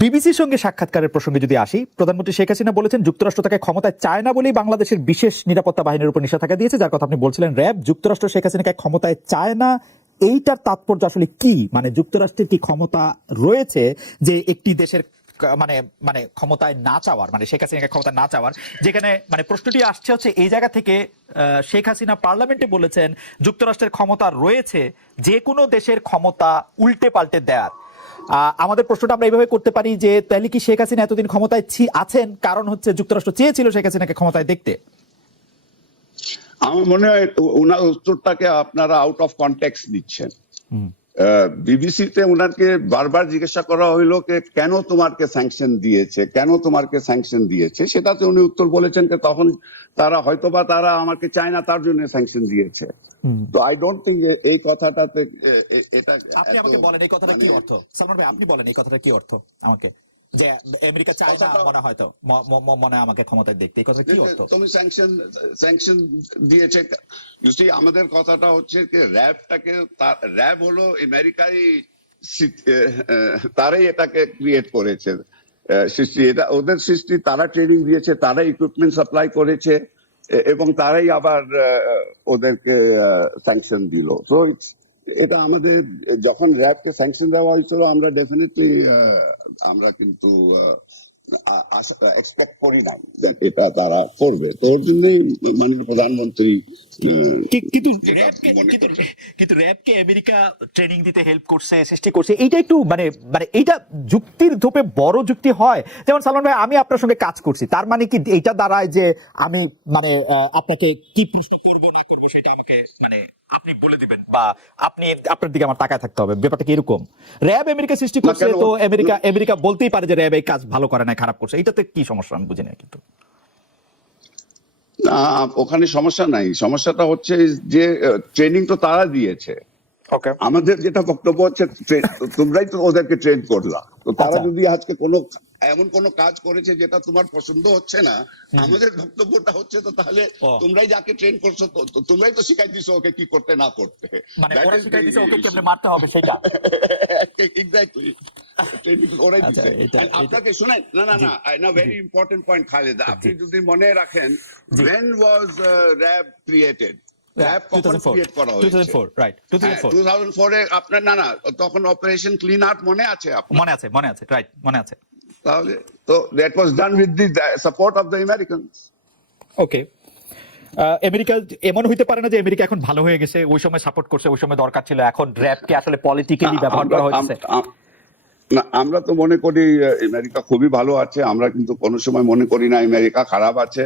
বিবিসির সঙ্গে সাক্ষাৎকারের প্রসঙ্গে যদি আসি, প্রধানমন্ত্রী শেখ হাসিনা বলেছেন যুক্তরাষ্ট্র তাকে ক্ষমতায় চায় না বলেই বাংলাদেশের বিশেষ নিরাপত্তা বাহিনীর উপর নিষেধাজ্ঞা দিয়েছে, যার কথা আপনি বলছিলেন র্যাব। যুক্তরাষ্ট্র শেখ হাসিনাকে ক্ষমতায় চায় না, এইটার তাৎপর্য আসলে কি? মানে যুক্তরাষ্ট্রের কি ক্ষমতা রয়েছে যে একটি দেশের মানে মানে ক্ষমতায় না চাওয়ার, মানে শেখ হাসিনাকে ক্ষমতায় না চাওয়ার? যেখানে মানে প্রশ্নটি আসছে হচ্ছে এই জায়গা থেকে, শেখ হাসিনা পার্লামেন্টে বলেছেন যুক্তরাষ্ট্রের ক্ষমতা রয়েছে যে কোনো দেশের ক্ষমতা উল্টে পাল্টে দেওয়ার। আমাদের প্রশ্নটা আমরা এইভাবে করতে পারি যে তাহলে কি শেখ হাসিনা এতদিন ক্ষমতায় আছেন কারণ হচ্ছে যুক্তরাষ্ট্র চেয়েছিল শেখ হাসিনাকে ক্ষমতায় দেখতে? আমার মনে হয় ওনার উত্তরটাকে আপনারা আউট অফ কনটেক্সট দিচ্ছেন। বিবিসিতে ওনাকে বারবার জিজ্ঞাসা করা হইলো কেন তোমাকে স্যাংশন দিয়েছে, কেন তোমাকে স্যাংশন দিয়েছে, সেটাতে উনি উত্তর বলেছেন তখন তারা হয়তোবা তারা আমাকে চায় না তার জন্য স্যাংশন দিয়েছে। তো আই ডোন্ট থিঙ্ক এই কথাটাতে এটা। আপনি আমাকে বলেন এই কথাটা কি অর্থ? সালমান ভাই আপনি বলেন এই কথাটা কি অর্থ আমাকে, যে আমেরিকা চায় না মনে হয়তো মনে আমাকে ক্ষমতায় দেখতে, এই কথা কি অর্থ? তুমি স্যাংশন দিয়েছে। আমাদের কথাটা হচ্ছে যে র্যাব হলো আমেরিকাই, তারাই এটাকে ক্রিয়েট করেছে, সৃষ্টি, এটা ওদের সৃষ্টি, তারা ট্রেনিং দিয়েছে, তারা ইকুইপমেন্ট সাপ্লাই করেছে এবং তারাই আবার ওদেরকে স্যাংশন দিল। সো এটা আমাদের যখন র্যাবকে স্যাংশন দেওয়া হয়েছিল আমরা ডেফিনেটলি আমরা কিন্তু এক্সপেক্ট করি না এটা তারা করবে। তো ওর জন্যই মাননীয় প্রধানমন্ত্রী কিন্তু র্যাবকে আমেরিকা ট্রেনিং দিতে হেল্প করছে, সৃষ্টি করছে, এইটা একটু মানে মানে এইটা যুক্তির ধোপে বড় যুক্তি হয়? যেমন সালমান ভাই, আমি আপনার সঙ্গে কাজ করছি, তার মানে কি এইটা দাঁড়ায় যে আমি মানে আপনাকে কি প্রশ্ন করবো না করবো সেটা আমাকে মানে আপনি বলে দিবেন বা আপনি আপনার দিকে আমার তাকায় থাকতে হবে? ব্যাপারটা কি এরকম? র্যাব আমেরিকা সৃষ্টি করছে, তো আমেরিকা বলতেই পারে যে র্যাব এই কাজ ভালো করে না, খারাপ করছে, এটাতে কি সমস্যা আমি বুঝি না। কিন্তু ওখানে সমস্যা নাই, সমস্যাটা হচ্ছে যে ট্রেনিং তো তারা দিয়েছে। আমাদের যেটা বক্তব্য হচ্ছে তোমরাই তো ওদেরকে ট্রেন করলা, তো তারা যদি আজকে এমন কোন কাজ করেছে যেটা তোমার পছন্দ হচ্ছে না, আমাদের বক্তব্যটা হচ্ছে তো তাহলে তোমরাই যাকে ট্রেন করছো তোমরাই তো শিখাই দিছো ওকে কি করতে না করতে, মানে ওরা শিখাই দিছে ওকে কেমনে মারতে হবে সেটা। এক্স্যাক্টলি, ট্রেনিং ওরাই দিছে। আপনাকে শুনেন, না ভেরি ইম্পর্টেন্ট পয়েন্ট খালেদ, আপনি যদি মনে রাখেন when was RAB created? RAB কখন ক্রিয়েট করা হয়েছে? 2004, রাইট, 2004 এ আপনার না তখন অপারেশন ক্লিন আর্ট মনে আছে আপনার? মনে আছে, রাইট, মনে আছে। তাহলে তো that was done with the support of the Americans. Okay, America এমন হইতে পারে না যে আমেরিকা এখন ভালো হয়ে গেছে, ওই সময় সাপোর্ট করছে, ওই সময় দরকার ছিল, এখন র্যাবকে আসলে পলিটিক্যালি ব্যবহার করা হচ্ছে? না, আমরা তো মনে করি আমেরিকা খুবই ভালো আছে, আমরা কিন্তু কোনো সময় মনে করি না আমেরিকা খারাপ আছে।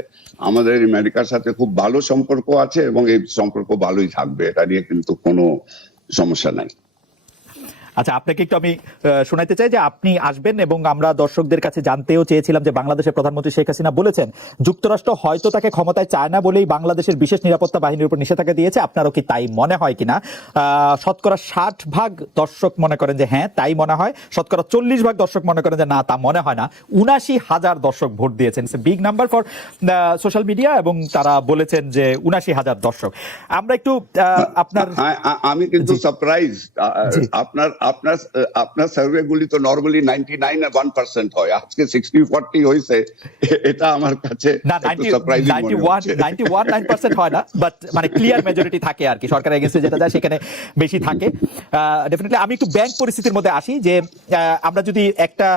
আমাদের আমেরিকার সাথে খুব ভালো সম্পর্ক আছে এবং এই সম্পর্ক ভালোই থাকবে, এটা নিয়ে কিন্তু কোনো সমস্যা নাই। আচ্ছা, আপনাকে একটু আমি শোনাইতে চাই যে আপনি আসবেন এবং আমরা দর্শকদের কাছে জানতেও চেয়েছিলাম যে বাংলাদেশের প্রধানমন্ত্রী শেখ হাসিনা বলেছেন যুক্তরাষ্ট্র হয়তো তাকে ক্ষমতায় চায় না বলেই বাংলাদেশের বিশেষ নিরাপত্তা বাহিনীর উপর নিষেধাজ্ঞা দিয়েছে। আপনারও কি তাই মনে হয় কিনা? শতকরা 60% দর্শক মনে করেন যে হ্যাঁ তাই মনে হয়, শতকরা 40% দর্শক মনে করেন যে না তা মনে হয় না। 79,000 দর্শক ভোট দিয়েছেন, it's a big number for social media, এবং তারা বলেছেন যে 79,000 দর্শক। আমরা একটু আমি কিন্তু সারপ্রাইজ, আপনার সার্ভে গুলি তো নরমালি 99% হয়, আজকে 60-40 হয়েছে, এটা আমার কাছে একটু সারপ্রাইজিং মনে হচ্ছে। 91% হয় না, বাট মানে ক্লিয়ার মেজরিটি থাকে আর কি, সরকার এগেইনস্টে যেটা যায় সেখানে বেশি থাকে ডেফিনেটলি। আমি একটু ব্যাংক পরিস্থিতির মধ্যে আসি, যে আমরা যদি একটা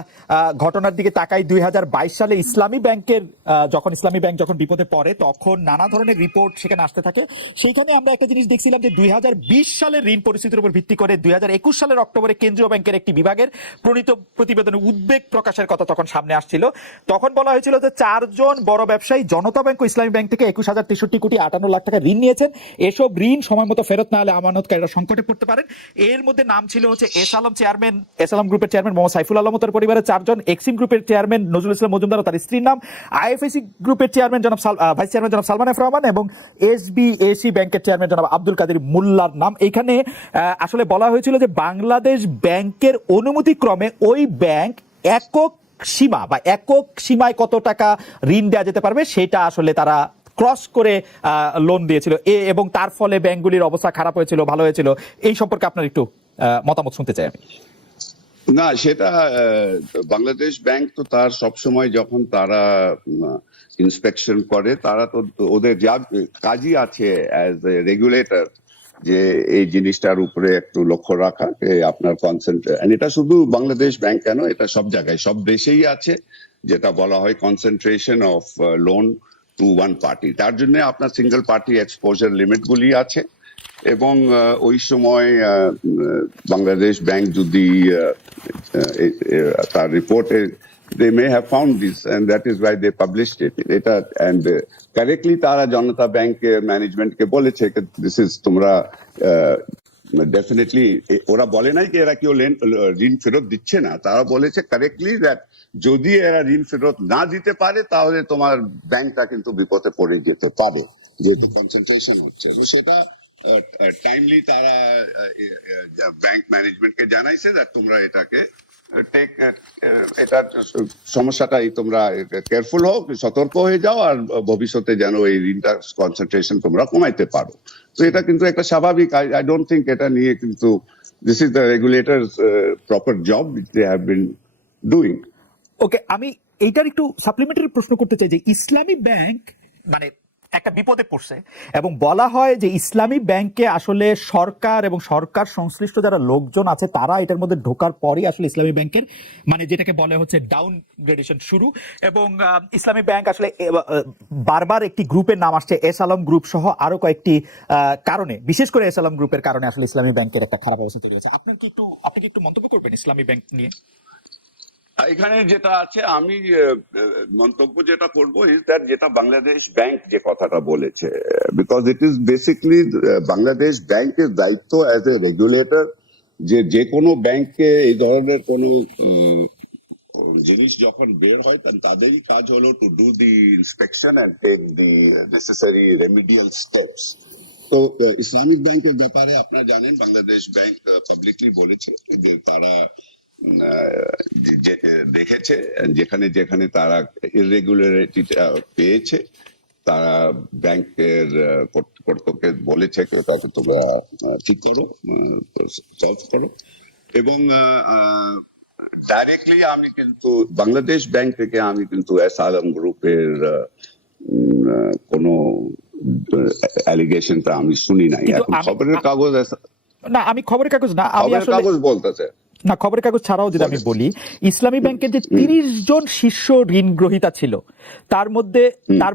ঘটনার দিকে তাকাই, 2022 সালে ইসলামী ব্যাংক যখন বিপদে পড়ে তখন নানা ধরনের রিপোর্ট সেখানে আসতে থাকে। সেইখানে আমরা একটা জিনিস দেখছিলাম যে 2020 সালের ঋণ পরিস্থিতির উপর ভিত্তি করে 2021 সালের অক্টোবরে কেন্দ্রীয় ব্যাংকের একটি বিভাগের প্রণীত প্রতিবেদনে উদ্বেগ প্রকাশের কথা তখন সামনে আসছিল। তখন বলা হয়েছিল যে 4 জন বড় ব্যবসায়ী জনতা ব্যাংক ও ইসলামী ব্যাংক থেকে 21,063,58,00,000 টাকা ঋণ নিয়েছেন। এসব ঋণ সময় মতো ফেরত না হলে আমানতকারীরা সংকটে পড়তে পারেন। এর মধ্যে নাম ছিল হচ্ছে এস আলম গ্রুপের চেয়ারম্যান মোহাম্মদ সাইফুল আলম ও তার পরিবারের 4 জন, এক্সিম গ্রুপের চেয়ারম্যান নজরুল ইসলাম মজুমদার ও তার স্ত্রীর নাম, আইএফএসি গ্রুপের চেয়ারম্যান ভাইস চেয়ারম্যান জনাব সালমান এফ রহমান এবং এসবিএসি ব্যাংকের চেয়ারম্যান জনাব আব্দুল কাদের মোল্লার নাম। এখানে আসলে বলা হয়েছিল যে বাংলাদেশ ব্যাংকের অনুমতিক্রমে ওই ব্যাংক একক সীমায় কত টাকা ঋণ দেওয়া যেতে পারবে সেটা আসলে তারা ক্রস করে লোন দিয়েছিল, এবং তার ফলে ব্যাংকগুলির অবস্থা খারাপ হয়েছিল, ভালো হয়েছিল। এই সম্পর্কে আপনার একটু মতামত শুনতে চাই আমি। না, সেটা বাংলাদেশ ব্যাংক তো তার সবসময় যখন তারা ইন্সপেকশন করে, তারা তো ওদের যা কাজই আছে অ্যাজ এ রেগুলেটর, যে এই জিনিসটার উপরে একটু লক্ষ্য রাখা, যে আপনার কনসেন্ট্রেশন, এটা শুধু বাংলাদেশ ব্যাংক কেন, এটা সব জায়গায় সব দেশেই আছে, যেটা বলা হয় concentration of loan to one party. তার জন্য আপনার সিঙ্গেল পার্টি এক্সপোজার লিমিট গুলি আছে, এবং ওই সময় বাংলাদেশ ব্যাংক যদি তার রিপোর্টে they may have found this and that is why they published it, এটা and correctly তারা জনতা ব্যাংক ম্যানেজমেন্ট কে বলেছে দিস ইজ তোমরা ডেফিনেটলি, ওরা বলে নাই যে এরা কেউ ঋণ ফেরত দিচ্ছে না, তারা বলেছে কারেক্টলি দ্যাট যদি এরা ঋণ ফেরত না দিতে পারে তাহলে তোমার ব্যাংকটা কিন্তু বিপদে পড়ে যেতে পারে, যেহেতু কনসেন্ট্রেশন হচ্ছে। তো সেটা টাইমলি তারা ব্যাংক ম্যানেজমেন্টকে জানাইছে যে তোমরা এটাকে এটার সমস্যাটাই তোমরা কেয়ারফুল হও, সতর্ক হয়ে যাও, আর ভবিষ্যতে যেন এই ঋণটার কনসেন্ট্রেশন তোমরা কমাইতে পারো। তো এটা কিন্তু একটা স্বাভাবিক, আই ডোন্ট থিঙ্ক এটা নিয়ে কিন্তু this is the regulators proper job which they have been doing. Okay, আমি এইটার একটু সাপ্লিমেন্টারি প্রশ্ন করতে চাই যে ইসলামী ব্যাংক মানে একটা বিপদে পড়ছে এবং বলা হয় যে ইসলামী ব্যাংকে আসলে সরকার এবং সরকার সংশ্লিষ্ট যারা লোকজন আছে তারা এটার মধ্যে ঢোকার পরই আসলে ইসলামী ব্যাংকের মানে যেটাকে বলে হচ্ছে ডাউন গ্রেডেশন শুরু। এবং ইসলামী ব্যাংক আসলে বারবার একটি গ্রুপের নাম আসছে, এস আলম গ্রুপ সহ আরো কয়েকটি কারণে, বিশেষ করে এস আলম গ্রুপের কারণে আসলে ইসলামী ব্যাংকের একটা খারাপ অবস্থা তৈরি হয়েছে। আপনি কি একটু মন্তব্য করবেন ইসলামী ব্যাংক নিয়ে? এখানে যেটা আছে, আমি মন্তব্য যেটা করবো ইজ দ্যাট যেটা বাংলাদেশ ব্যাংক যে কথাটা বলেছে, because it is basically Bangladesh ব্যাংকের দায়িত্ব অ্যাজ এ রেগুলেটর, যে কোনো ব্যাংকে এই ধরনের কোনো জিনিস যখন বের হয় তাদেরই কাজ হলো to do the inspection and take the necessary remedial steps. তো ইসলামিক ব্যাংকের ব্যাপারে আপনারা জানেন বাংলাদেশ ব্যাংক পাবলিকলি বলেছে যে তারা দেখেছে যেখানে যেখানে তারা ইররেগুলারিটি পেয়েছে, তারা ব্যাংকের কর্তৃপক্ষকে বলেছে তাকে তোমরা ঠিক করো, সলভ করো। এবং ডাইরেক্টলি আমি কিন্তু বাংলাদেশ ব্যাংক থেকে আমি কিন্তু এস আলম গ্রুপের কোনো অ্যালিগেশনটা আমি শুনি নাই। এখন খবরের কাগজ না, আমি খবরের কাগজ না, আমি আসলে কাগজ বলতেছে না, খবরের কাগজ ছাড়াও যদি আমি বলি, ইসলামী ব্যাংকের যে 30 জন শীর্ষ ঋণ গ্রহীতা ছিল তার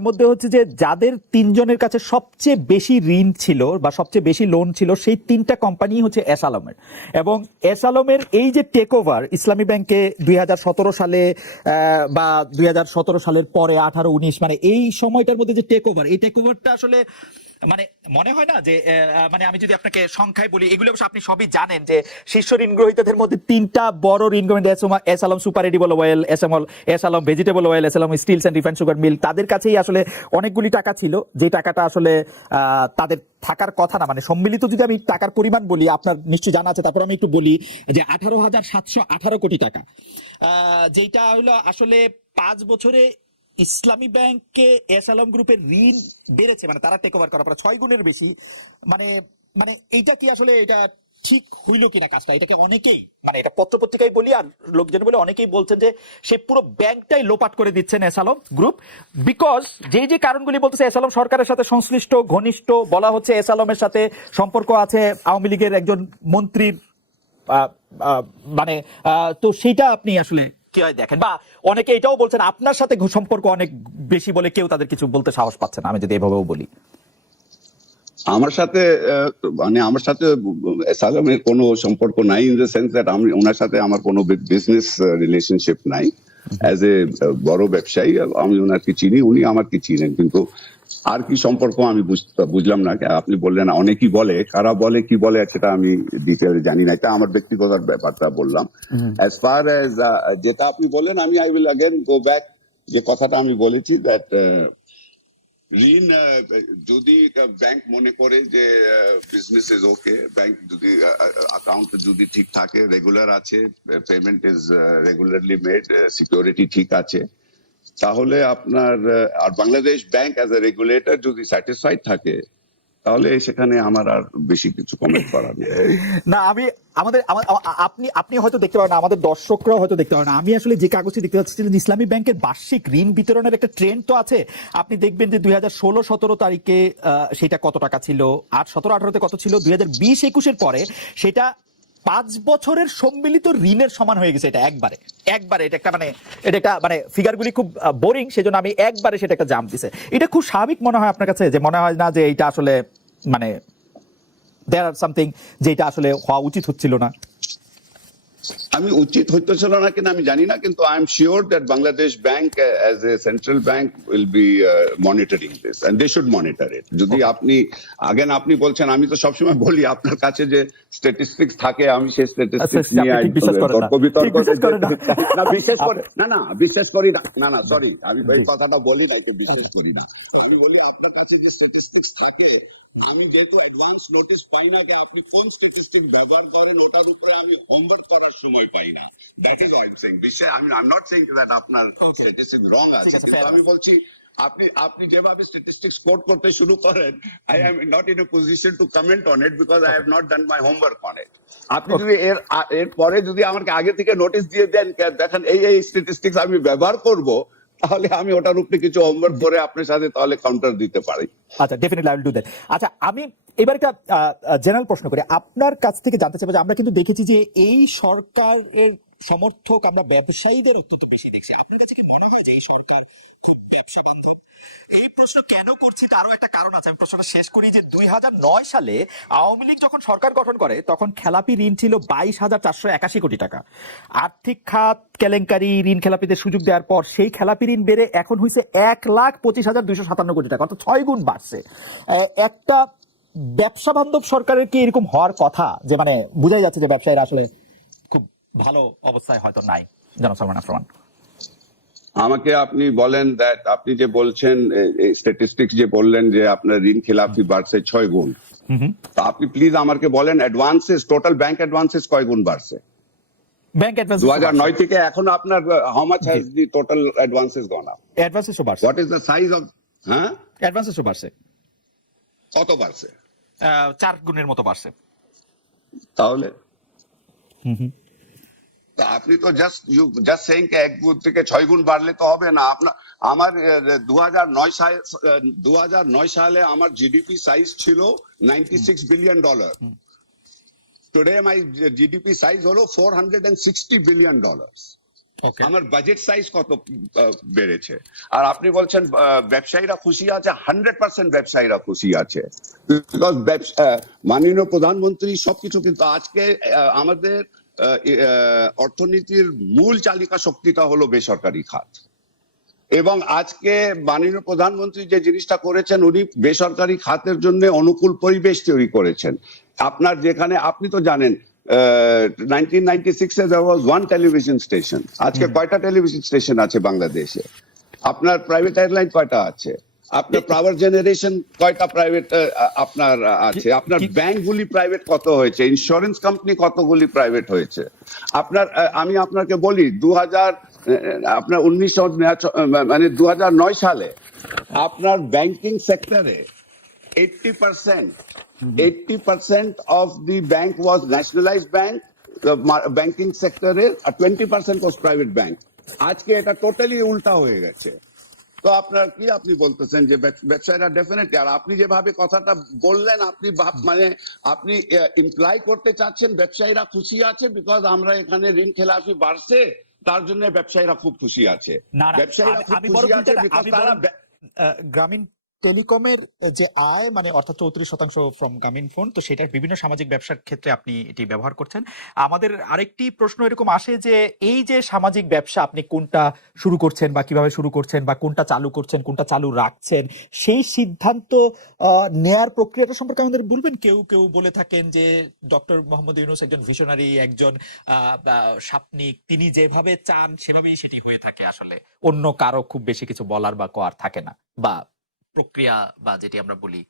মধ্যে হচ্ছে যে যাদের 3 জনের কাছে সবচেয়ে বেশি ঋণ ছিল বা সবচেয়ে বেশি লোন ছিল সেই 3টা কোম্পানি হচ্ছে এস আলমের। এবং এস আলমের এই যে টেক ওভার ইসলামী ব্যাংকে 2017 সালে বা 2017 সালের পরে 18-19 মানে এই সময়টার মধ্যে যে টেক ওভারটা আসলে মানে মনে হয় না যে মানে আমি যদি আপনাকে সংখ্যায় বলি, এগুলো অবশ্য আপনি সবই জানেন যে শীর্ষ ঋণ গ্রহীতাদের মধ্যে 3টা বড় ঋণ গ্রহীতা S Alam super edible oil, S Alam vegetable oil, S Alam steels and refined sugar mill, তাদের কাছেই আসলে অনেকগুলি টাকা ছিল যে টাকাটা আসলে তাদের থাকার কথা না। মানে সম্মিলিত যদি আমি টাকার পরিমাণ বলি, আপনার নিশ্চয়ই জানা আছে, তারপর আমি একটু বলি যে 18,718 কোটি টাকা, যেটা হলো আসলে 5 বছরে ইসলামী ব্যাংকে এস আলম গ্রুপের ঋণ বেড়েছে, মানে তারা টেক ওভার করার পরে 6 গুণের বেশি। মানে মানে এইটা কি আসলে এটা ঠিক হইল কিনা কাজটা, এটাকে অনেকেই মানে এটা পত্রপত্রিকায় বলি আর লোকজন বলে অনেকেই বলছেন যে সে পুরো ব্যাংকটাই লোপাট করে দিচ্ছেন এস আলম গ্রুপ, বিকজ যে কারণগুলি বলতেছে এস আলম সরকারের সাথে সংশ্লিষ্ট ঘনিষ্ঠ, বলা হচ্ছে এস আলমের সাথে সম্পর্ক আছে আওয়ামী লীগের একজন মন্ত্রীর, মানে তো সেইটা আপনি আসলে কি হয় দেখেন, বা অনেকে এটাও বলছেন আপনার সাথে সম্পর্ক অনেক বেশি বলে কেউ তাদের কিছু বলতে সাহস পাচ্ছে না, আমি যদি এভাবেও বলি। আমার সাথে আমার সাথে সালামের কোনো সম্পর্ক নাই, ইন দ্য সেন্স দ্যাট আমি ওনার সাথে আমার কোনো বিজনেস রিলেশনশিপ নাই। অ্যাজ এ বড় ব্যবসায়ী আমি ওনাকে চিনি, উনি আমাকে চিনেন, কিন্তু আর কি সম্পর্ক আমি বুঝলাম না। আপনি বললেন অনেকেই বলে, কারা বলে কি বলে সেটা আমি ডিটেল জানি না, এটা আমার ব্যক্তিগত ব্যাপারটা বললাম। অ্যাজ ফার অ্যাজ যেটা আপনি বললেন, আমি I will again go back যে কথাটা আমি বলেছি দ্যাট ঋণ যদি ব্যাংক মনে করে যে বিজনেস ইজ ওকে, ব্যাংক যদি অ্যাকাউন্ট যদি ঠিক থাকে, রেগুলার আছে, payment is regularly made, security ঠিক আছে, তাহলে আপনার আর Bangladesh bank as a regulator যদি স্যাটিসফাইড থাকে, তাহলে সেখানে আমার আর বেশি কিছু কমেন্ট করার নেই। না আমি আপনি আপনি হয়তো দেখতে পারেন না, আমাদের দর্শকরাও হয়তো দেখতে পারেন না। আমি আসলে যে কাগজটি দেখতে পাচ্ছিলেন, ইসলামী ব্যাংকের বার্ষিক ঋণ বিতরণের একটা ট্রেন্ড তো আছে। আপনি দেখবেন যে 2016-17 তারিখে সেটা কত টাকা ছিল, 17-18-তে কত ছিল, 2020-21-এর পরে সেটা 5 বছরের সম্মিলিত ঋণের সমান হয়ে গেছে। এটা একবারে একবারে এটা একটা মানে ফিগারগুলি খুব বোরিং, সেজন্য আমি একবারে সেটা একটা জাম্প দিছে। এটা খুব স্বাভাবিক মনে হয় আপনার কাছে, যে মনে হয় না যে এটা আসলে মানে দেয়ার আর সামথিং যেটা আসলে হওয়া উচিত হচ্ছিল না? আমি উচিত হইতেছিল না কিনা আমি জানি না, কিন্তু I am sure that Bangladesh bank as a central bank will be monitoring this and they should monitor it. যদি আপনি বলছেন, আমি তো সবসময় বলি আপনার কাছে যে স্ট্যাটিস্টিক্স থাকে, আমি সেই স্ট্যাটিস্টিক্স নিয়ে তর্ক বিতর্ক না বিশেষ করে না বিশেষ করি না সরি, আমি এই কথাটা বলি না, বিশেষ করি না। আমি বলি আপনার কাছে যে স্ট্যাটিস্টিক্স থাকে, আমি যেহেতু অ্যাডভান্স নোটিস পাই না যে আপনি কোন স্ট্যাটিস্টিক ব্যবহার করেন, ওটার উপরে আমি হোমওয়ার্ক করার সময় পাই না। That is I am saying. I am not saying that আপনার স্ট্যাটিস্টিক রং আছে, কিন্তু আমি বলছি আপনি যেভাবে স্ট্যাটিস্টিক্স কোট করতে শুরু করেন, I am not in a position to comment on it because I have not done my homework on it. আপনি যদি এর পরে যদি আমাকে আগে থেকে নোটিস দিয়ে দেন, দেখেন এই স্ট্যাটিস্টিক্স আমি ব্যবহার করব, তাহলে আমি ওটার উপরে কিছু হোমওয়ার্ক করে আপনার সাথে তাহলে কাউন্টার দিতে পারি। আচ্ছা, definitely I will do that. আচ্ছা, আমি এবার একটা জেনারেল প্রশ্ন করি, আপনার কাছ থেকে জানতে চাইবো যে আমরা কিন্তু দেখেছি যে এই সরকারের সমর্থক আমরা ব্যবসায়ীদের অত্যন্ত বেশি দেখছি। আপনার কাছে কি মনে হয় যে এই সরকার খুব ব্যবসা বান্ধব? এই প্রশ্ন কেন করছি তারও একটা কারণ আছে। আমি প্রশ্নটা শেষ করি যে 2009 সালে আওয়ামী লীগ যখন সরকার গঠন করে, তখন খেলাপি ঋণ ছিল 22,481 কোটি টাকা। আর্থিক খাত কেলেঙ্কারি, ঋণ খেলাপিদের সুযোগ দেওয়ার পর সেই খেলাপি ঋণ বেড়ে এখন হয়েছে 1,25,257 কোটি টাকা, অর্থাৎ 6 গুণ বাড়ছে। একটা ব্যবসা বান্ধব সরকারের কি এরকম হওয়ার কথা? যে মানে বোঝাই যাচ্ছে যে ব্যবসায়ীরা আসলে খুব ভালো অবস্থায় হয়তো নাই। জনাব সালমান আফরমান, আমাকে আপনি বলেন দ্যাট আপনি যে বলছেন স্ট্যাটিস্টিক্স যে বললেন যে আপনার ঋণ খেলাপি বাড়ছে 6 গুণ, তো আপনি প্লিজ আমাকে বলেন অ্যাডভান্সেস, টোটাল ব্যাংক অ্যাডভান্সেস কয় গুণ বাড়ছে? ব্যাংক অ্যাডভান্স 2009 থেকে এখন আপনার how much has the total advances gone up? অ্যাডভান্সেসও বাড়ছে। What is the size of অ্যাডভান্সেসও বাড়ছে। কত বাড়ছে? 4 গুণের মতো বাড়ছে। তাহলে আপনি তো জাস্ট সেইং কে 1 গুণ থেকে 6 গুণ বাড়লে তো হবে না। আমার 2009 সালে আমার জিডিপি সাইজ ছিল $96 billion. Today my GDP size হলো $460 বিলিয়ন। আমার বাজেট সাইজ কত বেড়েছে? আর আপনি বলছেন ব্যবসায়ীরা খুশি আছে। 100% ব্যবসায়ীরা খুশি আছে, বিকজ মাননীয় প্রধানমন্ত্রী সবকিছু, কিন্তু আজকে আমাদের অর্থনীতির মূল চালিকা শক্তিটা হলো বেসরকারি খাত, এবং আজকে মাননীয় প্রধানমন্ত্রী যে জিনিসটা করেছেন, উনি বেসরকারি খাতের জন্য অনুকূল পরিবেশ তৈরি করেছেন। আপনার যেখানে আপনি তো জানেন 1996 there was one television station, আজকে কয়টা টেলিভিশন স্টেশন আছে বাংলাদেশে? আপনার প্রাইভেট এয়ারলাইন কয়টা আছে? আপনার পাওয়ার জেনারেশন কয়টা প্রাইভেট আপনার আছে? আপনার ব্যাংকগুলি প্রাইভেট কত হয়েছে? ইন্স্যুরেন্স কোম্পানি কতগুলি প্রাইভেট হয়েছে? আপনার আমি আপনাকে বলি 2009 সালে আপনার ব্যাংকিং সেক্টরে 80% of the bank was nationalized bank, banking সেক্টরে, আর 20% was private bank। আজকে এটা টোটালি উল্টা হয়ে গেছে। তো আপনার কি আপনি বলতেছেন যে ব্যবসায়ীরা ডেফিনেটলি, আর আপনি যেভাবে কথাটা বললেন, আপনি মানে আপনি ইমপ্লাই করতে চাচ্ছেন ব্যবসায়ীরা খুশি আছে বিকজ আমরা এখানে ঋণ খেলাপি বাড়ছে, তার জন্য ব্যবসায়ীরা খুব খুশি আছে। ব্যবসায়ীরা খুব খুশি আছে বিকজ তারা গ্রামীণ টেলিকমের যে আয়, মানে অর্থাৎ 34% ফ্রম গ্রামীণ ফোন, তো সেটা বিভিন্ন সামাজিক ব্যবসার ক্ষেত্রে আপনি এটি ব্যবহার করছেন। আমাদের আরেকটি প্রশ্ন এরকম আসে যে এই যে সামাজিক ব্যবসা আপনি কোনটা শুরু করছেন বা কিভাবে শুরু করছেন বা কোনটা চালু করছেন, কোনটা চালু রাখছেন, সেই সিদ্ধান্ত নেয়ার প্রক্রিয়াটা সম্পর্কে আমাদের বলবেন। কেউ কেউ বলে থাকেন যে ডক্টর মোহাম্মদ ইউনূস একজন ভিশনারি, একজন স্বপ্নিক, তিনি যেভাবে চান সেভাবেই সেটি হয়ে থাকে। আসলে অন্য কারো খুব বেশি কিছু বলার বা কোয়ার থাকে না, বা প্রক্রিয়া বা যেটি আমরা বলি।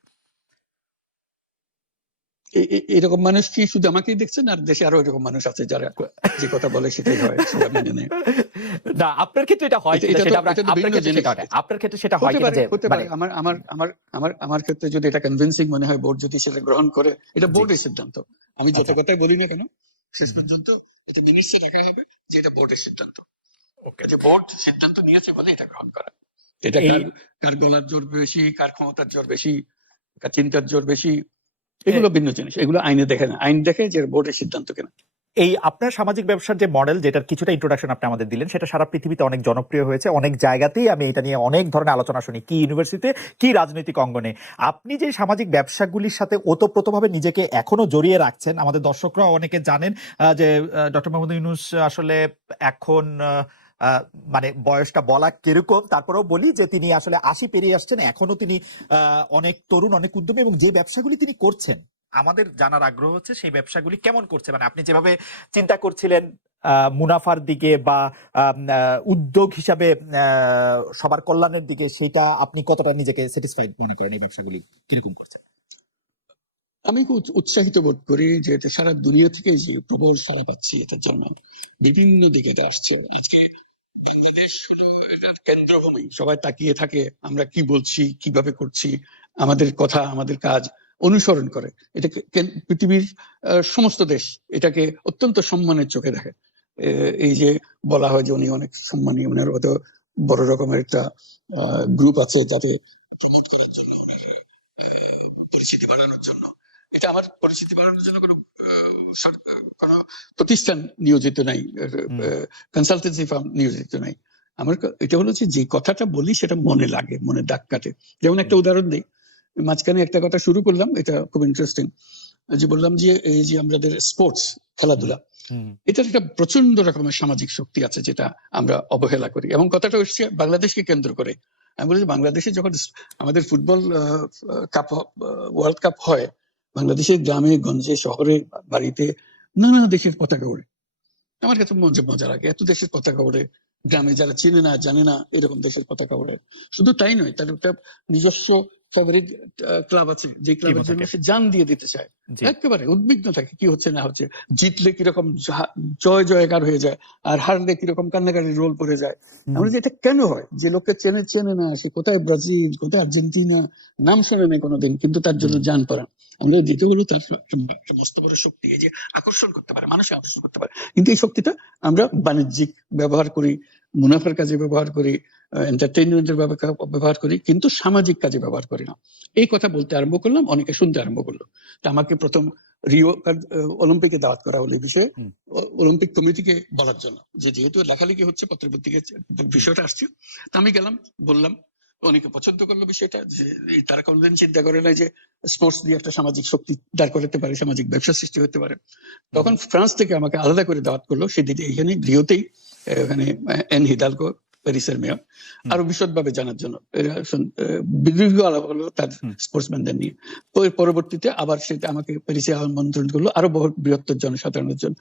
এরকম মানুষ কি শুধু আমাকেই দেখছেন, আর দেশে আরো এরকম মানুষ আছে যারা যে কথা বলে সেটাই হয়, সেটা মেনে নেয়? না, আপনার ক্ষেত্রে এটা হয় কিনা এটা তো সেটা আমরা, এটা তো আপনার ভিন্ন ক্ষেত্রে জিনিস। সেটা হয় না। আপনার ক্ষেত্রে সেটা হয় হতে কিনা পারে, যে হতে মানে পারে। আমার ক্ষেত্রে যদি এটা কনভিন্সিং মনে হয়, বোর্ড যদি সেটা গ্রহণ করে, এটা জি, বোর্ডের সিদ্ধান্ত। আমি যত আচ্ছা, কথাই বলি না কেন, শেষ পর্যন্ত এটা মিনিটসে রাখা হবে যে এটা বোর্ডের সিদ্ধান্ত। ওকে। যে বোর্ড সিদ্ধান্ত নিয়েছে বলে এটা গ্রহণ করা। এটা এই কার কার গলার জোর বেশি, কার ক্ষমতার জোর বেশি, কার চিন্তার জোর বেশি, এগুলো ভিন্ন জিনিস। এগুলো আইনে দেখে না, আইন দেখে যে বোর্ডের সিদ্ধান্ত কেনা। এই আপনার সামাজিক ব্যবসার যে মডেল, যেটার কিছুটা ইন্ট্রোডাকশন আপনি আমাদের দিলেন, সেটা সারা পৃথিবীতে অনেক জনপ্রিয় হয়েছে। অনেক জায়গাতেই আমি এটা নিয়ে অনেক ধরনের আলোচনা শুনি, কি ইউনিভার্সিটিতে, কি রাজনৈতিক অঙ্গনে। আপনি যে সামাজিক ব্যবসাগুলির সাথে ওতপ্রোতভাবে নিজেকে এখনো জড়িয়ে রাখছেন, আমাদের দর্শকরা অনেকে জানেন যে ডক্টর মোহাম্মদ ইউনূস আসলে এখন মানে বয়সটা বলা কিরকম, তারপরেও বলি যে তিনি আসলে 80 পেরিয়ে আসছেন, এখনো তিনি অনেক তরুণ, অনেক উদ্যমী, এবং যে ব্যবসাগুলি তিনি করছেন আমাদের জানার আগ্রহ হচ্ছে সেই ব্যবসাগুলি কেমন করছে। মানে আপনি যেভাবে চিন্তা করছিলেন মুনাফার দিকে বা উদ্যোগ হিসাবে সবার কল্যাণের দিকে, সেটা আপনি কতটা নিজেকে স্যাটিসফাইড মনে করেন? এই ব্যবসাগুলি কিরকম করছে? আমি খুব উৎসাহিত বোধ করি যে এটা সারা দুনিয়া থেকে যে প্রবল সাড়া পাচ্ছি এটার জন্য, বিভিন্ন দিকে এটা আসছে। আজকে বাংলাদেশ হলো এটার কেন্দ্রভূমি, সবাই তাকিয়ে থাকে আমরা কি বলছি, কিভাবে করছি, আমাদের কথা, আমাদের কাজ অনুসরণ করে। এটা পৃথিবীর সমস্ত দেশ এটাকে অত্যন্ত সম্মানের চোখে দেখে। এই যে বলা হয় যে উনি অনেক সম্মানী, ওনার হয়তো বড় রকমের একটা গ্রুপ আছে যাতে প্রমোট করার জন্য, ওনার পরিচিতি বাড়ানোর জন্য। এটা আমার পরিচিতি বাড়ানোর জন্য কোনো প্রতিষ্ঠান নিয়োজিত নাই, কনসালটেন্সি ফার্ম নিয়োজিত নাই। আমার এটা হলো যে কথাটা বলি সেটা মনে লাগে, মনে দাগ কাটে। যেমন একটা উদাহরণ দিই, মাঝখানে একটা কথা শুরু করলাম, এটা খুব ইন্টারেস্টিং, যে বললাম যে এই যে আমাদের স্পোর্টস, খেলাধুলা, এটার একটা প্রচন্ড রকমের সামাজিক শক্তি আছে যেটা আমরা অবহেলা করি, এবং কথাটা হচ্ছে বাংলাদেশকে কেন্দ্র করে। আমি বলি যে বাংলাদেশে যখন আমাদের ফুটবল কাপ, ওয়ার্ল্ড কাপ হয়, বাংলাদেশের গ্রামে গঞ্জে শহরে বাড়িতে নানা দেশের পতাকা ওড়ে। আমার কাছে মজা লাগে, এত দেশের পতাকা ওড়ে, গ্রামে যারা চিনে না জানে না এরকম দেশের পতাকা ওড়ে। শুধু তাই নয়, তার একটা নিজস্ব ফেভারিট ক্লাব আছে যে ক্লাবের জন্য সে জান দিয়ে দিতে চায়, একেবারে উদ্বিগ্ন থাকে কি হচ্ছে না হচ্ছে, জিতলে কিরকম জয় জয়কার হয়ে যায়, আর হারলে কিরকম কান্নাকাটির রোল পড়ে যায়। আমরা যে এটা কেন হয়, যে লোককে চেনে না, সে কোথায় ব্রাজিল, কোথায় আর্জেন্টিনা, নাম শোনে নেই কোনোদিন, কিন্তু তার জন্য জান পড়া। আমরা যেতে হলো তার একটা মস্ত বড় শক্তি, এই যে আকর্ষণ করতে পারে, মানুষ আকর্ষণ করতে পারে। কিন্তু এই শক্তিটা আমরা বাণিজ্যিক ব্যবহার করি, মুনাফার কাজে ব্যবহার করি, এন্টারটেইনমেন্টের ব্যবহার করি, কিন্তু সামাজিক কাজে ব্যবহার করি না। এই কথা বলতে আরম্ভ করলাম, অনেকে শুনতে আরম্ভ করলো। তা আমাকে প্রথম রিও অলিম্পিকে দাওয়াত করা হলো এই বিষয়ে, অলিম্পিক কমিটিকে বলার জন্য, যে যেহেতু লেখালেখি হচ্ছে, পত্রপত্রিকায় বিষয়টা আসছে। তা আমি গেলাম, বললাম, অনেকে পছন্দ করলো বিষয়টা, যে তারা কোনদিন চিন্তা করে না যে স্পোর্টস দিয়ে একটা সামাজিক শক্তি দাঁড় করতে পারে, সামাজিক ব্যবসা সৃষ্টি হতে পারে। তখন ফ্রান্স থেকে আমাকে আলাদা করে দাওয়াত করলো, সেদিকে এখানে রিওতেই, ওখানে এন হিদালগো, প্যারিসের মেয়র, আরো বিশদভাবে জানার জন্য দীর্ঘ আলাপ হলো তার স্পোর্টসম্যানদের নিয়ে। পরবর্তীতে আবার সেটা আমাকে প্যারিসে আমন্ত্রণ করলো আরো বহু বৃহত্তর জনসাধারণের জন্য।